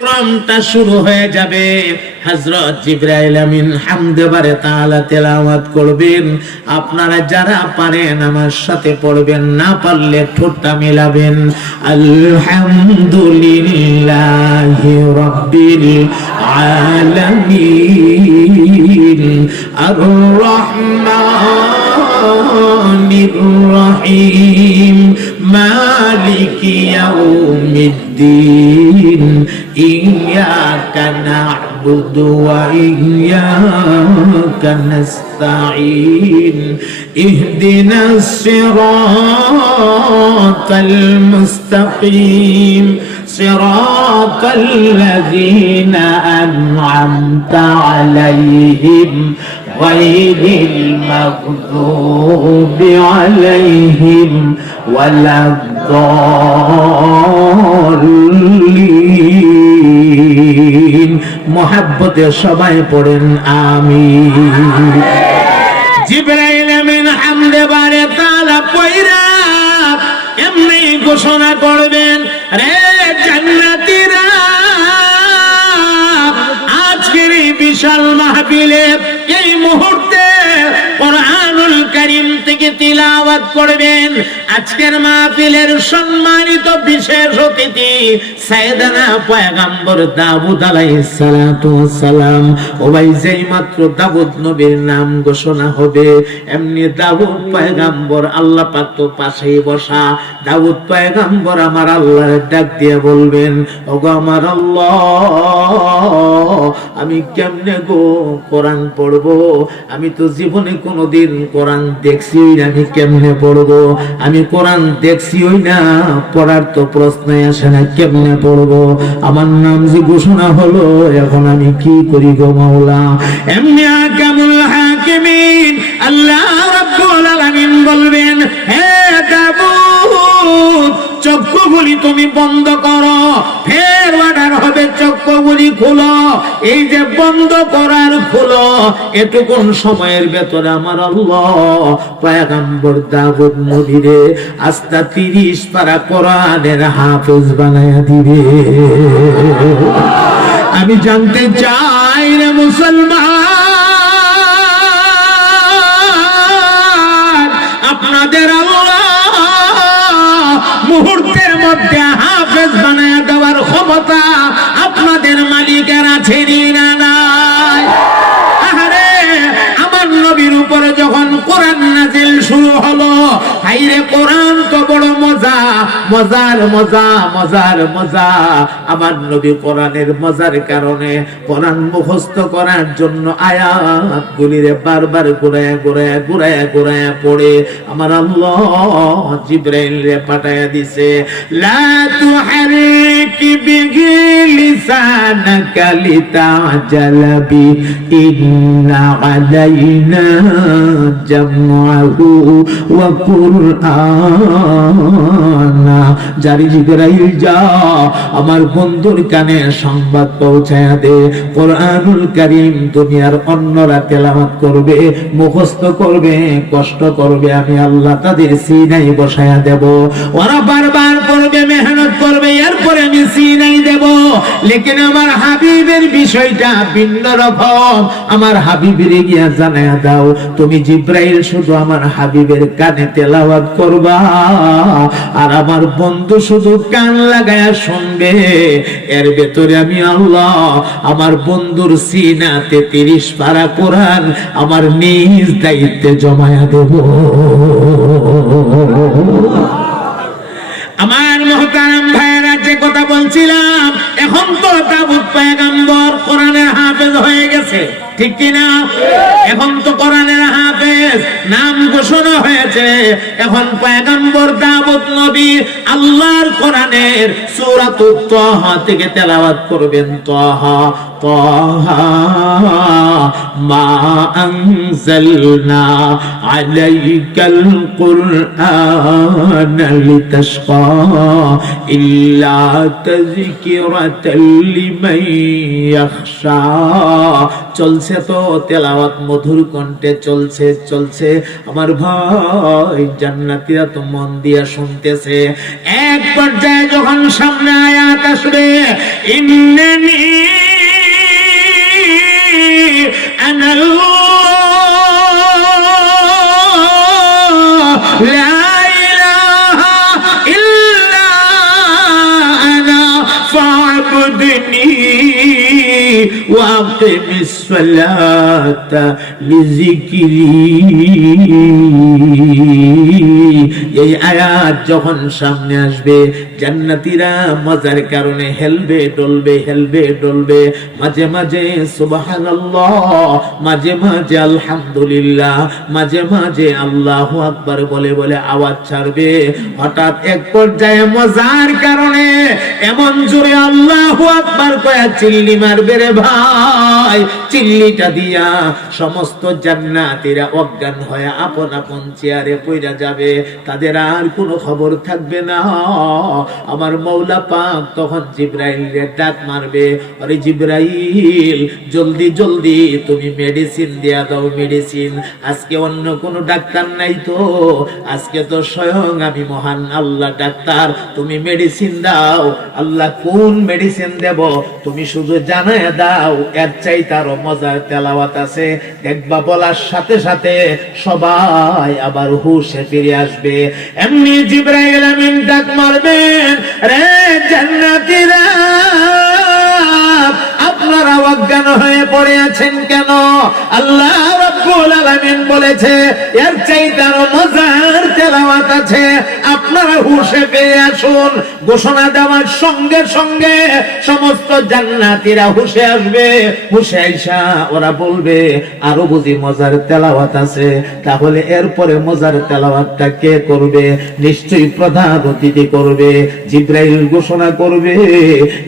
প্রোগ্রামটা শুরু হয়ে যাবে। হযরত জিবরাইল আমিন হামদে বারে তাআলা তেলাওয়াত করবেন। আপনারা যারা পারেন আমার সাথে পড়বেন, না পারলে ঠোঁটটা মেলাবেন। আলহামদুলিল্লাহি রাব্বিল আলামিন আর রহমানির রহিম মালিকি ইয়াউমিদ্দিন ইয়্যাকা না'বুদু ওয়া ইয়্যাকা নাস্তাঈন ইহদিনাস সিরাতাল মুস্তাকিম সিরাতাল লাযীনা আন'আমতা আলাইহিম গায়রিল মাগদুবি আলাইহিম ওয়ালাদ-দাল্লিন। মুহাব্বতে সবাই পড়েন আমিন। জিবরাইল আমিন হামদে বারে তাআলা পয়রা এমনি ঘোষণা করবেন, রে জান্নাতীরা, আজকের এই বিশাল মাহফিলে এই মুহূর্তে কোরআনুল কারীম থেকে তিলাওয়াত করবেন। আজকের মাহফিলের সম্মানিত বিশেষ অতিথি সাইয়েদনা পয়গম্বর দাউদ আলাইহিস সালাতু ওয়াস সালাম। ও ভাই, যেই মাত্র দাউদ নবীর নাম ঘোষণা হবে, এমনি দাউদ পয়গম্বর, আল্লাহ পাক তো পাশেই বসা, দাউদ পয়গম্বর আমার আল্লাহর ডাক দিয়ে বলবেন, ওগো আমার আল্লাহ, আমি কেমনে গো কোরআন পড়বো? আমি তো জীবনে কোনোদিন কোরআন দেখছি না, আমি কেমনে পড়বো? আমি কোরআন দেখছিই না, পড়ার তো প্রশ্নই আসে না, কেমনে পড়বো? আমার নাম যে ঘোষণা হলো, এখন আমি কি করি গো মাওলা? এমনি আহকামুল হাকিমিন আল্লাহ রাব্বুল আলামিন বলবেন, হে দাউদ, চক্ষুগুলি তুমি বন্ধ করো। ফের অর্ডার হবে, চক্ষুগুলি খুলো। এই যে বন্ধ করার খুলো, এটুকুন সময়ের ভেতরে আমার আল্লাহ পয়গম্বর দাউদ নবীরে আস্তা 30 পারা কোরআনের হাফেজ বানায়া দিবে। আমি জানতে চাই রে মুসলমান, আপনাদের আল্লাহ মুহূর্তের মধ্যে হাফেজ বানায়া দেওয়ার ক্ষমতা আপনাদের মালিকের আছে না নাই? আরে আমার নবীর উপরে যখন কোরআন নাজিল শুরু হলো, হাইরে কোরআন তো বড় মজা, মজার মজা, মজার মজা। আমার নবী কোরআনের মজার কারণে কোরআন মুখস্থ করার জন্য আয়াতগুলিরে বারবার ঘুরায়া ঘুরায়া ঘুরায়া ঘুরায়া পড়ে আমার আল্লাহ জিবরাইল রে পাঠায়া দিছে, লা তুহারিক বিহি লিসানাকা লিতাজালা বি ইন্না আলাইনা জামআহু ওয়া কুরআনা। জারি জিবরাইল, যা আমার বন্ধুর কানে সংবাদ পৌঁছায়া দে, কোরআনুল কারীম দুনিয়ার অন্যরা তেলাওয়াত করবে, মুখস্থ করবে, কষ্ট করবে, আমি আল্লাহ তাদের সিনাই বসায়া দেব। ওরা বারবার পড়বে, মেহনত করবে, এরপরে আমি সিনাই দেব। লেকিন আমার হাবিবের বিষয়টা ভিন্ন রকম। আমার হাবিবের গিয়া জানায়া দাও, তুমি জিবরাইল শুধু আমার হাবিবের কানে তেলাওয়াত করবা, আর আমার বন্ধু শুধু কান লাগায়া শুনবে। এর ভেতরে আমি আল্লাহ আমার বন্ধুর সিনাতে 30 পারা কোরআন আমার নিজ দায়িত্বে জমায়া দেব। আমার মুহতারাম ভাইয়েরা, যে কথা বলছিলাম, এখন তো দাউদ পয়গম্বর কোরআনের হাফেজ হয়ে গেছে, ঠিক কিনা? এখন তো কোরআনের হাফেজ নাম ঘোষণা হয়েছে। এখন পয়গম্বর দাউদ নবী আল্লাহর কোরআনের সূরাতুত তাহা থেকে তেলাওয়াত করবেন। তাহা তাহা মা আনজালনা আলাইকাল কুরআন লিতাশকা ইল্লা তাযকিরাত তিলাওয়াতাল লিমান ইয়াখশা। চলছে তো তেলাওয়াত, মধুর কণ্ঠে চলছে চলছে। আমার ভাই জান্নাতীরা তো মন দিয়া শুনতেছে। এক পর্যায়ে যখন সামনে আয়াত আসবে, ইন্নানি আনাল্লাহ লা ইলাহা ইল্লা আনা ফা'বুদনি ওয়াকিমিস সালাতা লিযিকরি। এই আয়াত যখন সামনে আসবে, জান্নাতীরা মজার কারণে হেলবে ডলবে, হেলবে ডলবে। মাঝে মাঝে সুবহানাল্লাহ, মাঝে মাঝে আলহামদুলিল্লাহ, মাঝে মাঝে আল্লাহু আকবার বলে বলে আওয়াজ ছাড়বে। হঠাৎ এক পর্যায়ে মজার কারণে এমন জোরে আল্লাহু আকবার কয়া চিল্লি মারবে রে ভাই। চিল্লিটা দিয়া সমস্ত জান্নাতীরা অজ্ঞান হয়ে আপন আপন চেয়ারে পইরা যাবে, তাদের আর কোনো খবর থাকবে না। আমার মওলা পাক তখন জিবরাইলের ডাক মারবে, আরে জিবরাইল জলদি জলদি তুমি মেডিসিন দিয়া দাও, মেডিসিন। আজকে অন্য কোনো ডাক্তার নাই তো, আজকে তো স্বয়ং আমি মহান আল্লাহ ডাক্তার, তুমি মেডিসিন দাও। আল্লাহ কোন মেডিসিন দেব তুমি শুধু জানায় দাও। এর চাইতে আরো মজার তেলাওয়াত আছে, দেখবা বলার সাথে সাথে সবাই আবার হুশে ফিরে আসবে। এমনি জিবরাইল আমিন ডাক মারবেন, রে জান্নাতীরা আপনারা অজ্ঞান হয়ে পড়ে আছেন কেন? আল্লাহ রাব্বুল আলামিন বলেছে এর চাইতে আরো মজার তেলাওয়াত আছে, আপনারা হুশে ফিরে আসুন। ঘোষণা দেওয়ার সঙ্গে সঙ্গে সমস্ত জান্নাতীরা হুশে আসবে। হুশে আইসা ওরা বলবে আরো বুঝি মজার তেলাওয়াত আছে। তাহলে এরপরে মজার তেলাওয়াতটা কে করবে? নিশ্চয়ই প্রধান অতিথি করবে। জিবরাইল ঘোষণা করবে,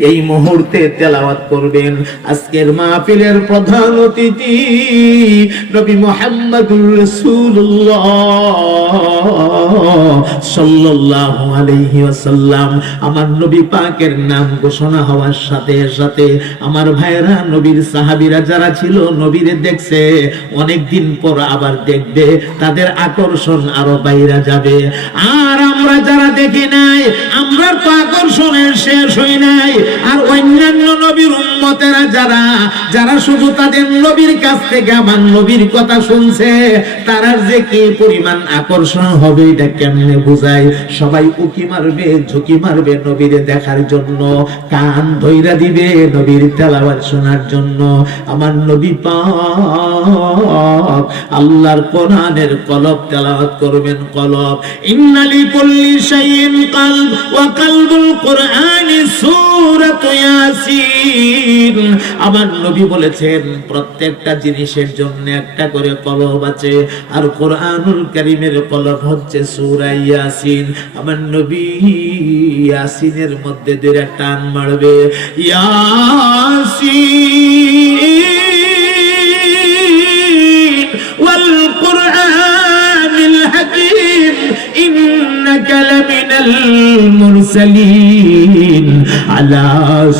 এই মুহূর্তে তেলাওয়াত করবেন আজকের মাহফিলের প্রধান অতিথি নবী মুহাম্মদুর রাসূলুল্লাহ সাল্লাল্লাহু আলাইহি ওয়াসাল্লাম। আমার নবী পাকের নাম ঘোষণা হওয়ার সাথে সাথে আমার ভাইরা, নবীর সাহাবীরা যারা ছিল, নবীরে দেখছে, অনেক দিন পর আবার দেখবে, তাদের আকর্ষণ আরো বাইরে যাবে। আর আমরা যারা দেখি নাই, আমরা তো আকর্ষণের শেষ হই নাই। আর অন্যান্য নবীর উম্মতেরা যারা যারা শুধু তাদের নবীর কাছ থেকে আমার নবীর কথা শুনছে, তারা যে কি পরিমাণ আকর্ষণ হবে এটা কেমনে বুঝাই? সবাই উকি মারবে, ঝুঁকি মারবে নবীরে দেখার জন্য, কান ধইরা দিবে নবীর তেলাওয়াত শোনার জন্য। আমার নবী পাক আল্লাহর কোরআনের কলব তেলাওয়াত করবেন, কলব। ইন্নালি কুল্লি শাইইন কলব ওয়া কলবুল কুরআনি সূরাতু ইয়াসিন। আমার নবী বলেছেন প্রত্যেকটা জিনিসের জন্য একটা করে কলব আছে, আর কোরআনুল কারীমের কলব হচ্ছে সূরা ইয়াসিন। আমার নবী ইয়াসিনের মধ্যে দিয়ে টান মারবে, ইয়াসিন ওয়াল কুরআনিল হাকীম ইন্নাকা লামিনাল মুরসালিন আলা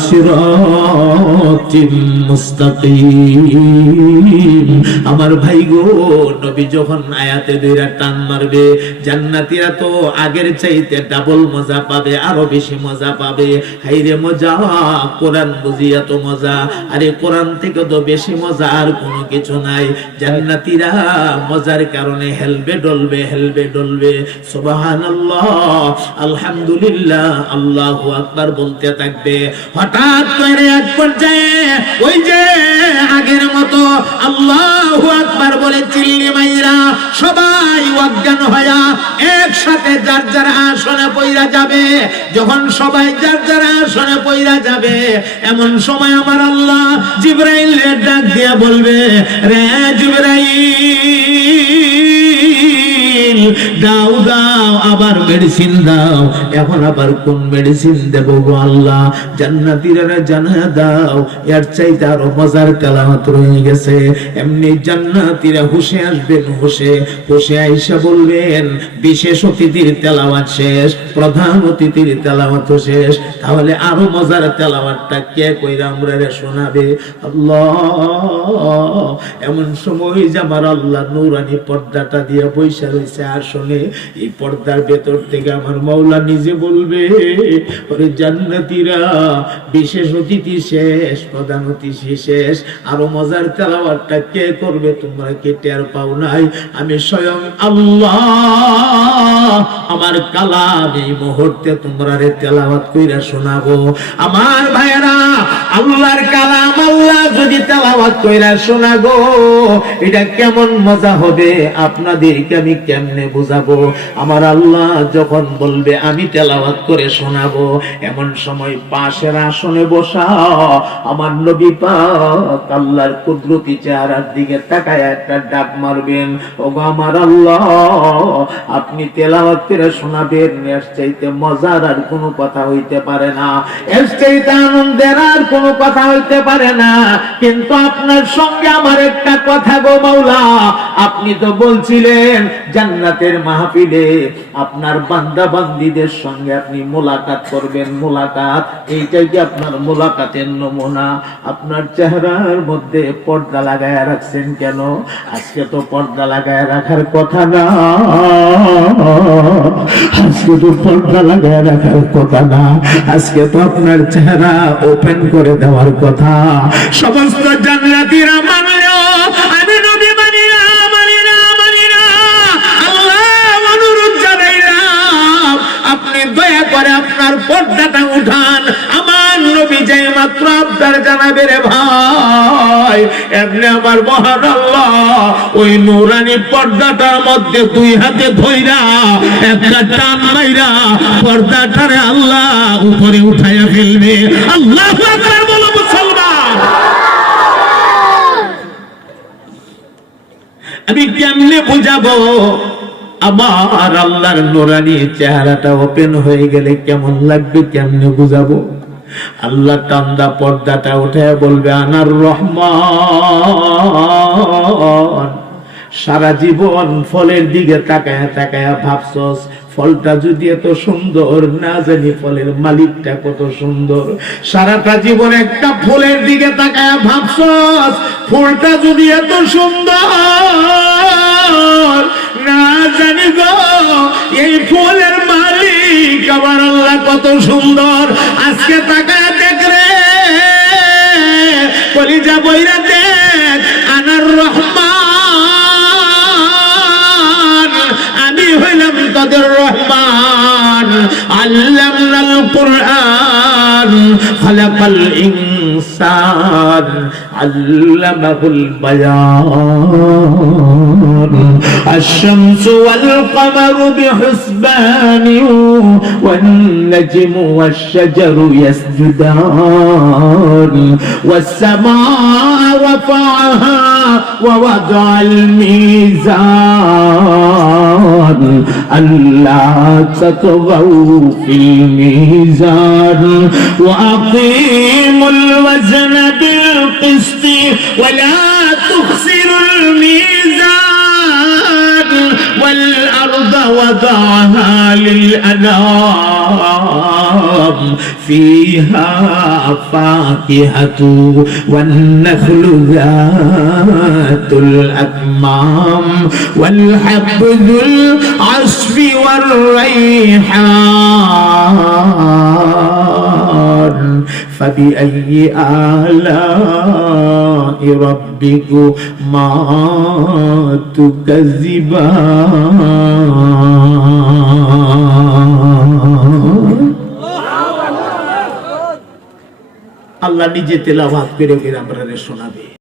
সিরাতিম মুস্তাকিম। আমার ভাই গো, নবী যখন আয়াতে দুইটা টান মারবে, জান্নাতীরা তো আগের চাইতে ডাবল মজা পাবে, আরো বেশি মজা পাবে। হাইরে মজা, কোরআন বুঝিয়া তো মজা। আরে কোরআন থেকে তো বেশি মজা আর কোনো কিছু নাই। জান্নাতীরা মজার কারণে হেলবে ডলবে, হেলবে ডলবে। সুবহানাল্লাহ, আলহামদুলিল্লাহ, আল্লাহু আকবার বলতে থাকবে। হঠাৎ করে এক পর্যায়ে ওই যে আগের মতো আল্লাহু আকবার বলে চিল্লি মাইরা সবাই অজ্ঞান হয়া একসাথে যার যার আসনে পইরা যাবে। যখন সবাই যার যার আসনে পইরা যাবে, এমন সময় আমার আল্লাহ জিবরাইলের ডাক দিয়া বলবে, রে জিবরাইল দাও দাও, আবার মেডিসিন দাও। এখন আবার কোন মেডিসিন দেব গো আল্লাহ? জান্নাতীরা জানা দাও, এর চাইতে আরো মজার তেলাওয়াত রয়ে গেছে। এমনি জান্নাতীরা হুশে আসবেন, হুশে হুশে আইসা বলবেন বিশেষ অতিথির তেলাওয়াত শেষ, প্রধান অতিথির তেলাওয়াত শেষ। তাহলে আরো মজার তেলাওয়াতটা কে কইরা আমরা শোনাবে? আল্লাহ, এমন সময় যে আমার আল্লাহ নূরানি পর্দাটা দিয়ে বৈশা রয়েছে আসনে, এই পর্দার ভেতর থেকে আমার মাওলা নিজে বলবে, ওরে জান্নাতীরা, বিশেষ অতিথি শেষ, প্রধান অতিথি শেষ, আরো মজার তেলাওয়াতটা কে করবে? তোমরা কি টের পাও নাই? আমি স্বয়ং আল্লাহ আমার কালাম এই মুহূর্তে তোমরা রে তেলাওয়াত কইরা শোনাবো। আমার ভাইরা, আল্লাহর কালাম আল্লাহ যদি তেলাওয়াত কইরা শোনাবো, এটা কেমন মজা হবে আপনাদেরকে আমি কেমনে বুঝাবো? আমার আল্লাহ যখন বলবে আমি তেলাওয়াত করে শোনাবো, এমন সময় পাশের আসনে বসা আমার নবী পাক আল্লাহর কুদরতি চেহারার দিকে তাকায় একটা ডাক মারবেন, ওগো আমার আল্লাহ, আপনি তেলাওয়াত করে শোনাবেন, এর চাইতে মজার আর কোনো কথা হইতে পারে না, এর চাইতে আনন্দের আর কোনো কথা হইতে পারে না। কিন্তু আপনার সঙ্গে আমার একটা কথা গো মাওলা, আপনি তো বলছিলেন জান্নাতের মাহফিলে আপনার বান্দা বান্দীদের সঙ্গে আপনি মোলাকাত করবেন, মোলাকাত, এইটাই কি আপনার মোলাকাতের নমুনা? আপনার চেহারার মধ্যে পর্দা লাগায় রাখছেন কেন? আজকে তো পর্দা লাগায় রাখার কথা না, আজকে তো পর্দা লাগায় রাখার কথা না, আজকে তো আপনার চেহারা ওপেন করে দেওয়ার কথা। সমস্ত জান্নাতীরা মানলো, আমি নবী মানি না, মানি না, মানি না, আল্লাহ অনুরোধ জানাইলাম আপনি দয়া করে আপনার পর্দাটা উঠান। আমার নবী যে মাত্র আপনার জানাবে রে ভাই, এমনি আমার মহান আল্লাহ ওই নূরানি পর্দাটার মধ্যে দুই হাতে ধইরা একটা টান মাইরা পর্দাটারে আল্লাহ উপরে উঠাইয়া ফেলবে। আল্লাহু আকবার বলো মুসলমান। আমি কেমনে বুঝাবো আমার আল্লাহর নূরানি চেহারাটা ওপেন হয়ে গেলে কেমন লাগবে, কেমনে বুঝাবো? আল্লাহ টান্দা পর্দাটা উঠে বলবে, আনার রহমান। সারা জীবন ফলের দিকে তাকায়া তাকায়া ভাবছস ফলটা যদি এত সুন্দর, না জানি ফলের মালিকটা কত সুন্দর। সারাটা জীবন একটা ফুলের দিকে তাকায়া ভাবছস ফুলটা যদি এত সুন্দর, না জানি গো এই ফুলের মালিক আমার আল্লাহ কত সুন্দর। আজকে তাকায়া দেখ রে, কলিজা বইরা দেখ, আনার রহমান, আমি হইলাম তাদের রহমান। আল্লামনাল কুরআন, খালাকাল ইনসান, আল্লামাহুল বায়ান। الشمس والقمر بحسبان والنجم والشجر يسجدان والسماء رفعها ووضع الميزان ألا تطغوا في الميزان وأقيموا الوزن بالقسط ولا تخسروا الميزان والأرض وضعها للأنام فيها فاكهة والنخل ذات الأكمام والحب ذو العصف والريحان فبأي آلاء ربكما تكذبان। আল্লাহ নিজে তেলাওয়াত করে আমরা শোনাবে।